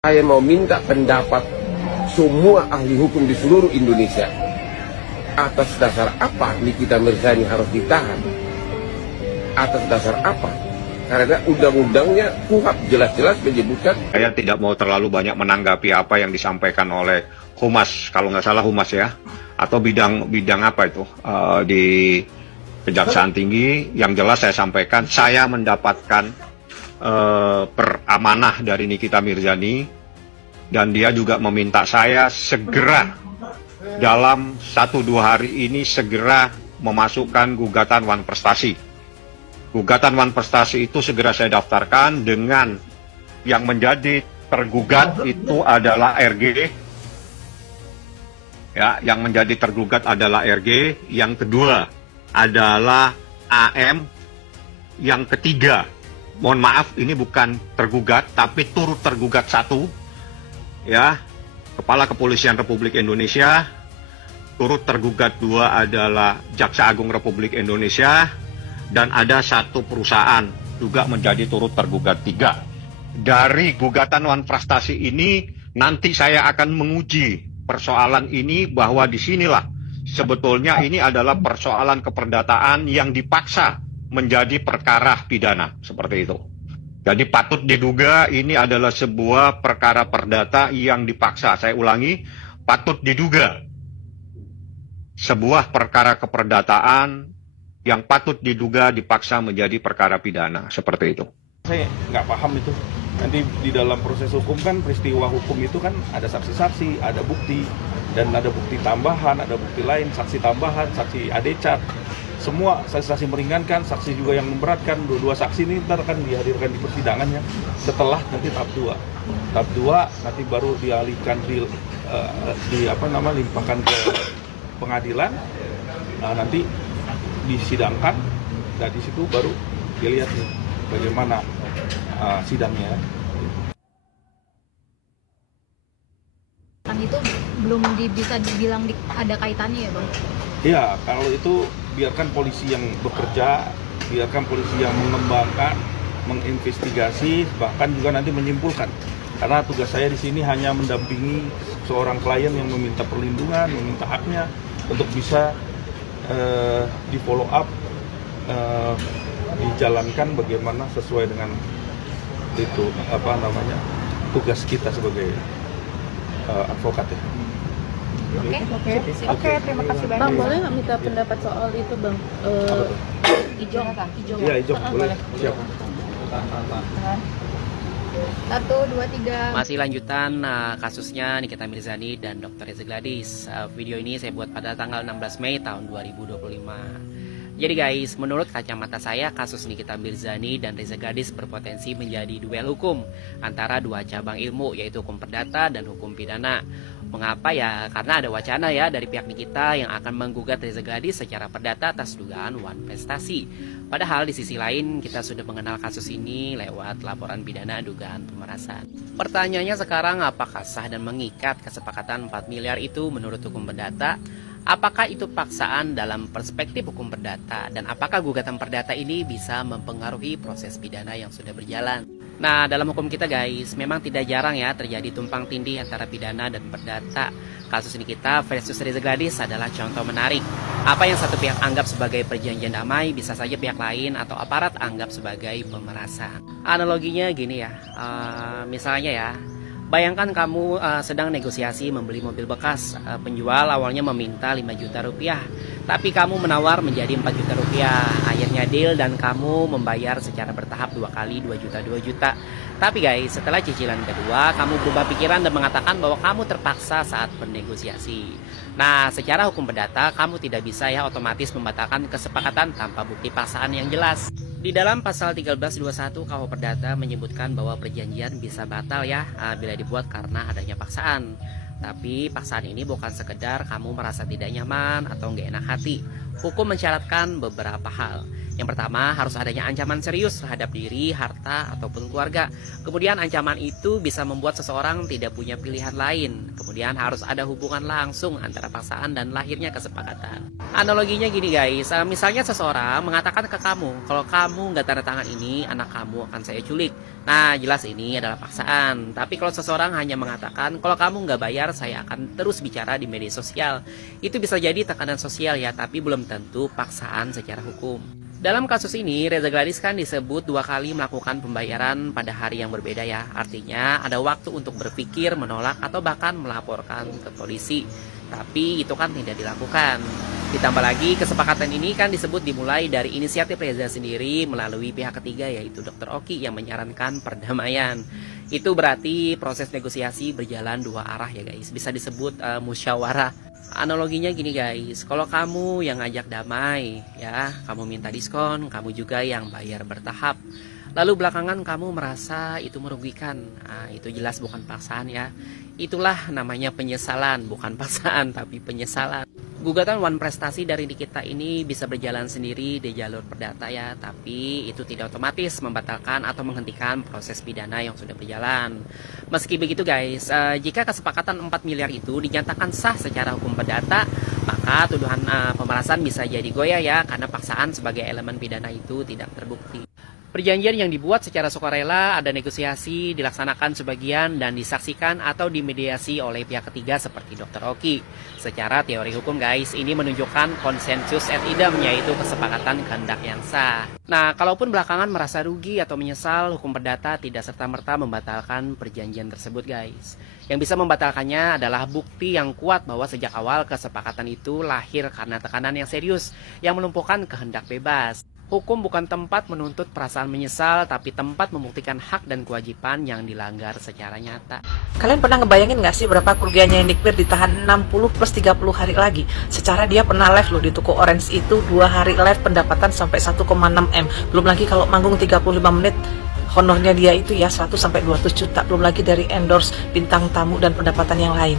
Saya mau minta pendapat semua ahli hukum di seluruh Indonesia. Atas dasar apa Nikita Mirzani harus ditahan? Atas dasar apa? Karena undang-undangnya KUHP jelas-jelas menyebutkan. Saya tidak mau terlalu banyak menanggapi apa yang disampaikan oleh Humas, kalau nggak salah Humas ya, atau bidang apa itu di Kejaksaan Tinggi. Yang jelas saya sampaikan, saya mendapatkan peramanah dari Nikita Mirzani, dan dia juga meminta saya segera dalam 1-2 hari ini segera memasukkan gugatan Wan Prestasi. Gugatan Wan Prestasi itu segera saya daftarkan dengan yang menjadi tergugat itu adalah RG. Ya, yang menjadi tergugat adalah RG, yang kedua adalah AM, yang ketiga, mohon maaf ini bukan tergugat tapi turut tergugat satu, ya, Kepala Kepolisian Republik Indonesia. Turut tergugat dua adalah Jaksa Agung Republik Indonesia, dan ada satu perusahaan juga menjadi turut tergugat 3. Dari gugatan Wan Prestasi ini nanti saya akan menguji persoalan ini, bahwa disinilah sebetulnya ini adalah persoalan keperdataan yang dipaksa menjadi perkara pidana, seperti itu. Jadi patut diduga ini adalah sebuah perkara perdata yang dipaksa. Saya ulangi, patut diduga sebuah perkara keperdataan yang patut diduga dipaksa menjadi perkara pidana, seperti itu. Saya nggak paham itu. Nanti di dalam proses hukum kan, peristiwa hukum itu kan ada saksi-saksi, ada bukti, dan ada bukti tambahan, ada bukti lain, saksi tambahan, saksi adecat. Semua saksi-saksi meringankan, saksi juga yang memberatkan. Dua saksi ini ntar akan dihadirkan di persidangannya setelah nanti tahap 2. Tahap 2 nanti baru dialihkan limpahkan ke pengadilan. Nah, nanti disidangkan, dan di situ baru dilihat nih bagaimana sidangnya. Kan itu belum bisa dibilang ada kaitannya ya, Bang? Iya, kalau itu biarkan polisi yang bekerja, biarkan polisi yang mengembangkan, menginvestigasi, bahkan juga nanti menyimpulkan. Karena tugas saya di sini hanya mendampingi seorang klien yang meminta perlindungan, meminta haknya untuk bisa di follow up, dijalankan bagaimana sesuai dengan itu tugas kita sebagai advokat ya. Oke, terima kasih banyak. Bang, boleh nggak minta pendapat soal itu, Bang? Ijo. Iya, Ijo, boleh. Siap. 1, 2, 3. Masih lanjutan kasusnya Nikita Mirzani dan Dr. Reza Gladys. Video ini saya buat pada tanggal 16 Mei tahun 2025. Jadi guys, menurut kacamata saya, kasus Nikita Mirzani dan Reza Gladys berpotensi menjadi duel hukum antara dua cabang ilmu, yaitu hukum perdata dan hukum pidana. Mengapa ya? Karena ada wacana ya dari pihak Nikita yang akan menggugat Reza Gladys secara perdata atas dugaan Wan Prestasi. Padahal di sisi lain kita sudah mengenal kasus ini lewat laporan pidana dugaan pemerasan. Pertanyaannya sekarang, apakah sah dan mengikat kesepakatan 4 miliar itu menurut hukum perdata? Apakah itu paksaan dalam perspektif hukum perdata? Dan apakah gugatan perdata ini bisa mempengaruhi proses pidana yang sudah berjalan? Nah, dalam hukum kita guys, memang tidak jarang ya terjadi tumpang tindih antara pidana dan perdata. Kasus Nikita versus Reza Gladys adalah contoh menarik. Apa yang satu pihak anggap sebagai perjanjian damai, bisa saja pihak lain atau aparat anggap sebagai pemerasan. Analoginya gini ya, misalnya ya, bayangkan kamu sedang negosiasi membeli mobil bekas. Penjual awalnya meminta 5 juta rupiah, tapi kamu menawar menjadi 4 juta rupiah. Akhirnya deal dan kamu membayar secara bertahap 2 kali 2 juta. Tapi guys, setelah cicilan kedua, kamu berubah pikiran dan mengatakan bahwa kamu terpaksa saat bernegosiasi. Nah, secara hukum perdata, kamu tidak bisa ya otomatis membatalkan kesepakatan tanpa bukti paksaan yang jelas. Di dalam pasal 1321 KUH Perdata menyebutkan bahwa perjanjian bisa batal ya bila dibuat karena adanya paksaan. Tapi paksaan ini bukan sekedar kamu merasa tidak nyaman atau nggak enak hati. Hukum mensyaratkan beberapa hal. Yang pertama, harus adanya ancaman serius terhadap diri, harta, ataupun keluarga. Kemudian ancaman itu bisa membuat seseorang tidak punya pilihan lain. Kemudian harus ada hubungan langsung antara paksaan dan lahirnya kesepakatan. Analoginya gini guys, misalnya seseorang mengatakan ke kamu, kalau kamu nggak tanda tangan ini, anak kamu akan saya culik. Nah, jelas ini adalah paksaan. Tapi kalau seseorang hanya mengatakan, kalau kamu nggak bayar, saya akan terus bicara di media sosial. Itu bisa jadi tekanan sosial ya, tapi belum tentu paksaan secara hukum. Dalam kasus ini, Reza Gladys kan disebut 2 kali melakukan pembayaran pada hari yang berbeda ya. Artinya ada waktu untuk berpikir, menolak, atau bahkan melaporkan ke polisi. Tapi itu kan tidak dilakukan. Ditambah lagi, kesepakatan ini kan disebut dimulai dari inisiatif Reza sendiri melalui pihak ketiga yaitu Dr. Oki yang menyarankan perdamaian. Itu berarti proses negosiasi berjalan 2 arah ya guys. Bisa disebut musyawarah. Analoginya gini guys, kalau kamu yang ngajak damai ya, kamu minta diskon, kamu juga yang bayar bertahap. Lalu belakangan kamu merasa itu merugikan, nah, itu jelas bukan paksaan ya. Itulah namanya penyesalan, bukan paksaan tapi penyesalan. Gugatan One Prestasi dari kita ini bisa berjalan sendiri di jalur perdata ya, tapi itu tidak otomatis membatalkan atau menghentikan proses pidana yang sudah berjalan. Meski begitu guys, jika kesepakatan 4 miliar itu dinyatakan sah secara hukum perdata, maka tuduhan pemerasan bisa jadi goyah ya, karena paksaan sebagai elemen pidana itu tidak terbukti. Perjanjian yang dibuat secara sukarela, ada negosiasi, dilaksanakan sebagian, dan disaksikan atau dimediasi oleh pihak ketiga seperti Dr. Oki. Secara teori hukum guys, ini menunjukkan konsensus et idem, yaitu kesepakatan kehendak yang sah. Nah, kalaupun belakangan merasa rugi atau menyesal, hukum perdata tidak serta-merta membatalkan perjanjian tersebut guys. Yang bisa membatalkannya adalah bukti yang kuat bahwa sejak awal kesepakatan itu lahir karena tekanan yang serius, yang melumpuhkan kehendak bebas. Hukum bukan tempat menuntut perasaan menyesal, tapi tempat membuktikan hak dan kewajiban yang dilanggar secara nyata. Kalian pernah ngebayangin gak sih berapa kerugiannya Nick Mir ditahan 60 plus 30 hari lagi? Secara dia pernah live loh di toko Orange itu 2 hari live pendapatan sampai 1,6 M. Belum lagi kalau manggung 35 menit honornya dia itu ya 100 sampai 200 juta. Belum lagi dari endorse bintang tamu dan pendapatan yang lain.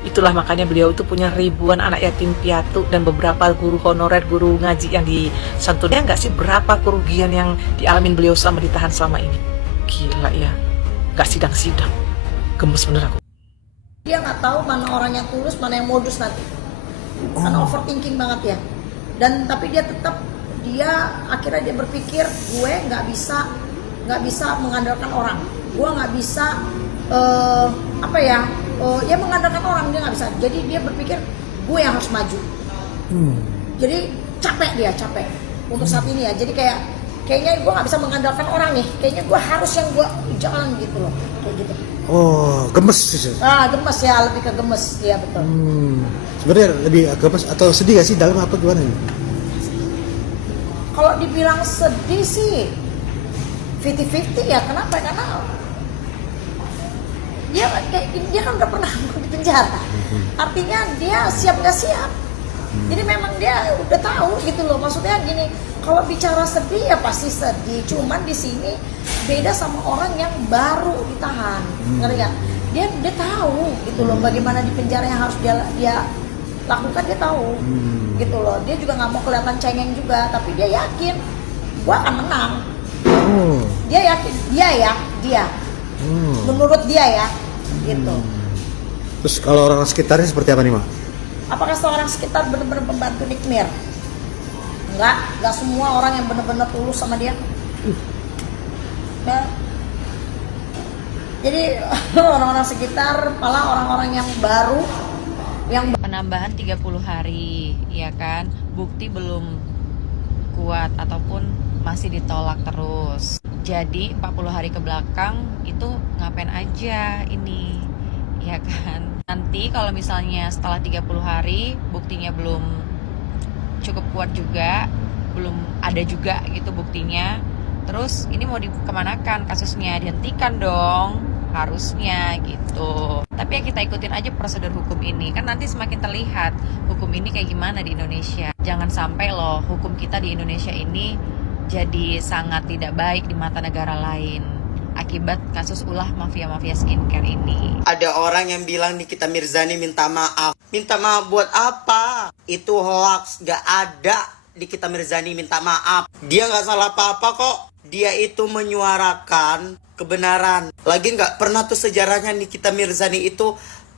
Itulah makanya beliau itu punya ribuan anak yatim piatu dan beberapa guru honorer, guru ngaji yang disantunnya. Nggak sih berapa kerugian yang dialamin beliau selama ditahan selama ini? Gila ya, nggak sidang-sidang, gemes bener aku. Dia nggak tahu mana orang yang tulus, mana yang modus nanti. Karena overthinking banget ya. Dan tapi dia tetap akhirnya dia berpikir gue nggak bisa mengandalkan orang. Gue nggak bisa ya mengandalkan orang, dia nggak bisa. Jadi dia berpikir gue yang harus maju. Jadi capek untuk saat ini ya. Jadi kayaknya gue nggak bisa mengandalkan orang nih. Kayaknya gue harus yang gue jalan gitu loh, kayak gitu. Oh, gemes sih. Gemes ya, lebih ke gemes ya, betul. Sebenarnya lebih gemes atau sedih gak sih, dalam apa gimana nih? Kalau dibilang sedih sih 50-50 ya. Kenapa? Karena dia kan udah pernah di penjara. Artinya dia siap gak siap. Jadi memang dia udah tahu gitu loh. Maksudnya gini, kalau bicara sedih ya pasti sedih. Cuman di sini beda sama orang yang baru ditahan. Ngerti gak? Dia tahu gitu loh bagaimana di penjara yang harus dia lakukan, dia tahu. Gitu loh. Dia juga nggak mau kelihatan cengeng juga, tapi dia yakin gua akan menang. Dia yakin, dia. Menurut dia ya, gitu. Terus kalau orang sekitarnya seperti apa nih, Ma? Apakah seorang sekitar benar-benar membantu Nick Mir? Enggak semua orang yang benar-benar tulus sama dia. Nah, jadi orang-orang sekitar, malah orang-orang yang baru, yang penambahan 30 hari, ya kan? Bukti belum kuat ataupun masih ditolak terus. Jadi 40 hari ke belakang itu ngapain aja ini, ya kan? Nanti kalau misalnya setelah 30 hari buktinya belum cukup kuat juga, belum ada juga gitu buktinya, terus ini mau dikemanakan kasusnya? Dihentikan dong, harusnya gitu. Tapi ya kita ikutin aja prosedur hukum ini, kan nanti semakin terlihat hukum ini kayak gimana di Indonesia. Jangan sampai loh hukum kita di Indonesia ini jadi sangat tidak baik di mata negara lain. akibat kasus ulah mafia-mafia skincare ini. Ada orang yang bilang Nikita Mirzani minta maaf. Minta maaf buat apa? Itu hoax, gak ada Nikita Mirzani minta maaf. Dia gak salah apa-apa kok. Dia itu menyuarakan kebenaran. Lagi gak pernah tuh sejarahnya Nikita Mirzani itu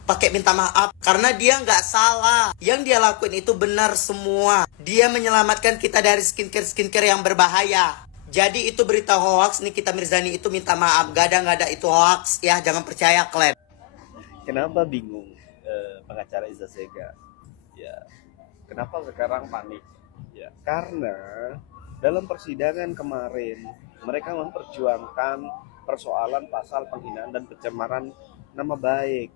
pakai minta maaf. Karena dia gak salah. Yang dia lakuin itu benar semua. Dia menyelamatkan kita dari skincare yang berbahaya. Jadi itu berita hoax, Nikita Mirzani itu minta maaf. Gak ada itu hoax ya, jangan percaya kalian. Kenapa bingung pengacara Iza Sega? Ya, kenapa sekarang panik? Ya, karena dalam persidangan kemarin mereka memperjuangkan persoalan pasal penghinaan dan pencemaran nama baik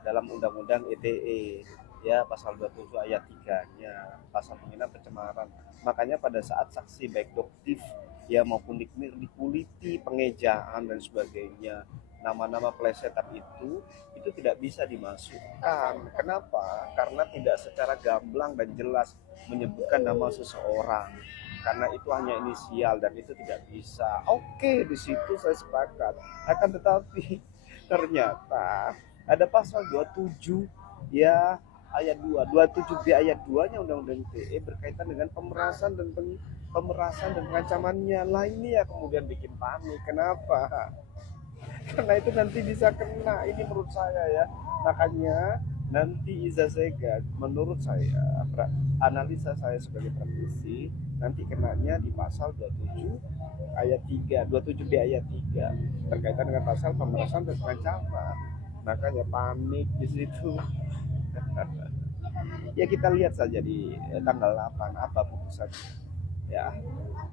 dalam Undang-Undang ITE. Ya, pasal 27 ayat 3-nya, pasal penghinaan pencemaran. Makanya pada saat saksi baik Doktif ya maupun dikuliti pengejaan dan sebagainya, nama-nama plesetan itu tidak bisa dimasukkan. Kenapa? Karena tidak secara gamblang dan jelas menyebutkan nama seseorang. Karena itu hanya inisial dan itu tidak bisa. Oke, di situ saya sepakat. Akan tetapi ternyata ada pasal 27 ya ayat 2, 27B ayat 2-nya Undang-Undang ITE berkaitan dengan pemerasan dan pengancamannya. Lah ini ya kemudian bikin panik. Kenapa? Karena itu nanti bisa kena. Ini menurut saya ya. Makanya nanti Iza Sega menurut saya, analisa saya sebagai praktisi, nanti kenanya di pasal 27 ayat 3, 27B ayat 3 berkaitan dengan pasal pemerasan dan pengancaman. Makanya panik di situ. Ya kita lihat saja di tanggal 8 apa putusannya ya.